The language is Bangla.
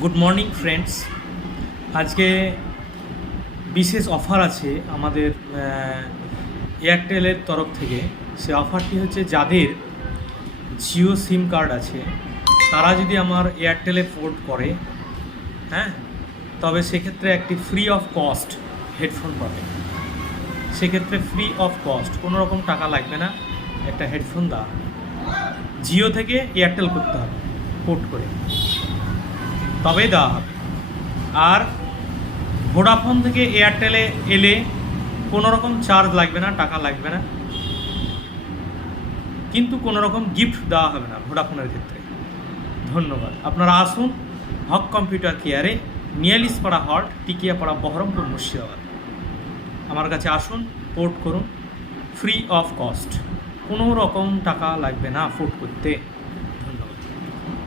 Good morning friends. আজকে বিশেষ অফার আছে আমাদের এয়ারটেলের তরফ থেকে। সে অফারটি হচ্ছে যাদের জিও সিম কার্ড আছে তারা যদি আমার এয়ারটেলে পোর্ট করে, হ্যাঁ, তবে সেক্ষেত্রে একটি ফ্রি অফ কস্ট হেডফোন পাবে। সেক্ষেত্রে ফ্রি অফ কস্ট, কোনো রকম টাকা লাগবে না, একটা হেডফোন দেওয়া হবে। জিও থেকে এয়ারটেল করতে হবে পোর্ট করে, তবে দেওয়া হবে। আর ভোডাফোন থেকে এয়ারটেলে এলে কোনো রকম চার্জ লাগবে না, টাকা লাগবে না, কিন্তু কোনো রকম গিফট দেওয়া হবে না ভোডাফোনের ক্ষেত্রে। ধন্যবাদ। আপনারা আসুন হক কম্পিউটার কেয়ারে, নিয়ালিশপাড়া হল্ট, টিকিয়াপাড়া, বহরমপুর, মুর্শিদাবাদ। আমার কাছে আসুন, পোর্ট করুন, ফ্রি অফ কস্ট, কোনো রকম টাকা লাগবে না পোর্ট করতে।